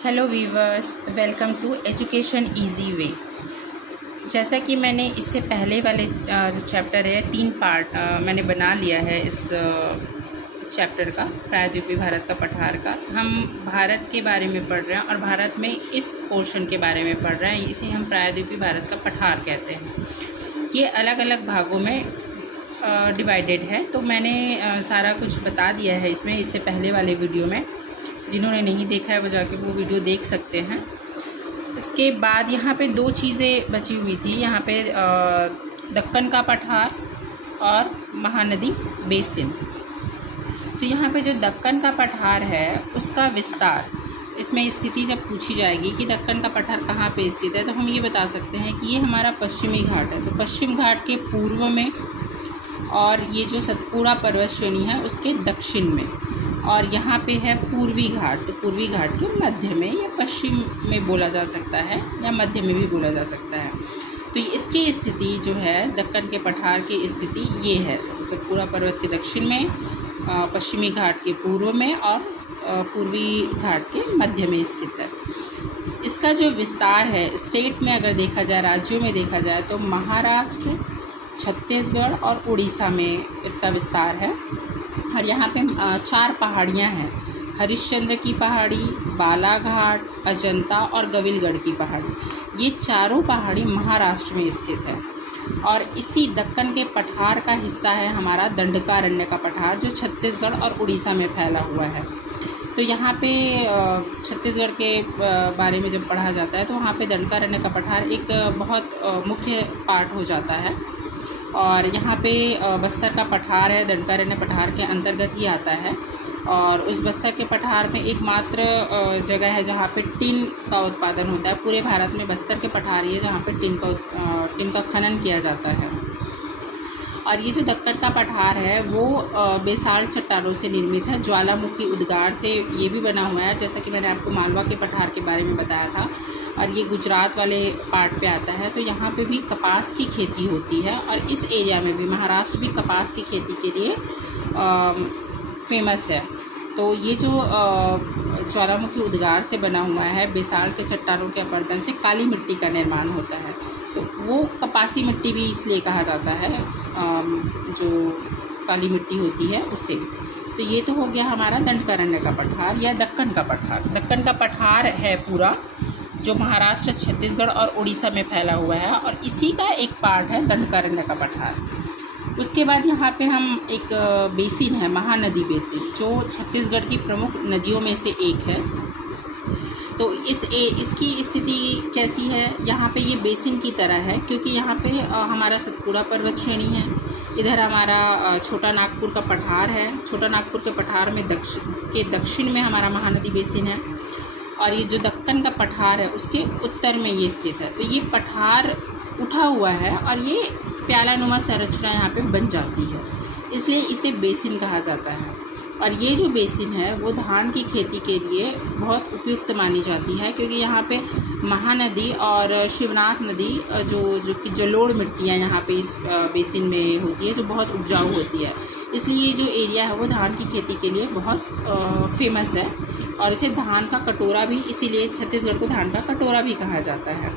Hello viewers, welcome to education easy way. जैसा कि मैंने इससे पहले वाले जो चैप्टर है 3 पार्ट मैंने बना लिया है इस चैप्टर का, प्रायद्वीपीय भारत का पठार का। हम भारत के बारे में पढ़ रहे हैं और भारत में इस पोर्शन के बारे में पढ़ रहे हैं। इसे हम प्रायद्वीपीय भारत का पठार कहते हैं। ये अलग अलग भागों में डिवाइडेड है। तो मैंने सारा कुछ बता दिया है इसमें, इससे पहले वाले वीडियो में। जिन्होंने नहीं देखा है वो जाके वो वीडियो देख सकते हैं। इसके बाद यहाँ पे 2 चीज़ें बची हुई थी। यहाँ पे दक्कन का पठार और महानदी बेसिन। तो यहाँ पे जो दक्कन का पठार है उसका विस्तार, इसमें स्थिति जब पूछी जाएगी कि दक्कन का पठार कहाँ पे स्थित है, तो हम ये बता सकते हैं कि ये हमारा पश्चिमी घाट है। तो पश्चिम घाट के पूर्व में, और ये जो सतपुड़ा पर्वत श्रेणी है उसके दक्षिण में, और यहाँ पे है पूर्वी घाट। तो पूर्वी घाट के मध्य में या पश्चिम में बोला जा सकता है, या मध्य में भी बोला जा सकता है। तो इसकी स्थिति जो है, दक्कन के पठार की स्थिति ये है, सतपुड़ा पर्वत के दक्षिण में, पश्चिमी घाट के पूर्व में और पूर्वी घाट के मध्य में स्थित है। इसका जो विस्तार है स्टेट में अगर देखा जाए, राज्यों में देखा जाए, तो महाराष्ट्र, छत्तीसगढ़ और उड़ीसा में इसका विस्तार है। और यहाँ पे 4 पहाड़ियाँ हैं, हरिश्चंद्र की पहाड़ी, बालाघाट, अजंता और गविलगढ़ की पहाड़ी। ये चारों पहाड़ी महाराष्ट्र में स्थित है। और इसी दक्कन के पठार का हिस्सा है हमारा दंडकारण्य का पठार, जो छत्तीसगढ़ और उड़ीसा में फैला हुआ है। तो यहाँ पे छत्तीसगढ़ के बारे में जब पढ़ा जाता है तो वहाँ पे दंडकारण्य का पठार एक बहुत मुख्य पार्ट हो जाता है। और यहाँ पे बस्तर का पठार है, दंडकारण्य पठार के अंतर्गत ही आता है। और उस बस्तर के पठार में एकमात्र जगह है जहाँ पे टिन का उत्पादन होता है। पूरे भारत में बस्तर के पठार ही है जहाँ पे टिन का खनन किया जाता है। और ये जो दक्कन का पठार है वो बेसाल्ट चट्टानों से निर्मित है, ज्वालामुखी उद्गार से ये भी बना हुआ है, जैसा कि मैंने आपको मालवा के पठार के बारे में बताया था। और ये गुजरात वाले पार्ट पे आता है। तो यहाँ पे भी कपास की खेती होती है, और इस एरिया में भी महाराष्ट्र भी कपास की खेती के लिए फेमस है। तो ये जो ज्वालामुखी उद्गार से बना हुआ है, बेसाल्ट के चट्टानों के अपरदन से काली मिट्टी का निर्माण होता है। तो वो कपासी मिट्टी भी इसलिए कहा जाता है, जो काली मिट्टी होती है उससे। तो ये तो हो गया हमारा दंडकारण्य का पठार या दक्कन का पठार। दक्कन का पठार है पूरा, जो महाराष्ट्र, छत्तीसगढ़ और उड़ीसा में फैला हुआ है, और इसी का एक पार्ट है दंडकारण्य का पठार। उसके बाद यहाँ पे हम एक बेसिन है, महानदी बेसिन, जो छत्तीसगढ़ की प्रमुख नदियों में से एक है। तो इसकी स्थिति कैसी है, यहाँ पे ये बेसिन की तरह है, क्योंकि यहाँ पे हमारा सतपुड़ा पर्वत श्रेणी है, इधर हमारा छोटा नागपुर का पठार है, छोटा नागपुर के पठार में दक्षिण में हमारा महानदी बेसिन है, और ये जो दक्कन का पठार है उसके उत्तर में ये स्थित है। तो ये पठार उठा हुआ है और ये प्यालानुमा संरचना यहाँ पे बन जाती है, इसलिए इसे बेसिन कहा जाता है। और ये जो बेसिन है वो धान की खेती के लिए बहुत उपयुक्त मानी जाती है, क्योंकि यहाँ पे महानदी और शिवनाथ नदी जो कि जलोढ़ मिट्टियाँ यहाँ पे इस बेसिन में होती है, जो बहुत उपजाऊ होती है। इसलिए ये जो एरिया है वो धान की खेती के लिए बहुत फेमस है। और इसे धान का कटोरा भी, इसीलिए छत्तीसगढ़ को धान का कटोरा भी कहा जाता है।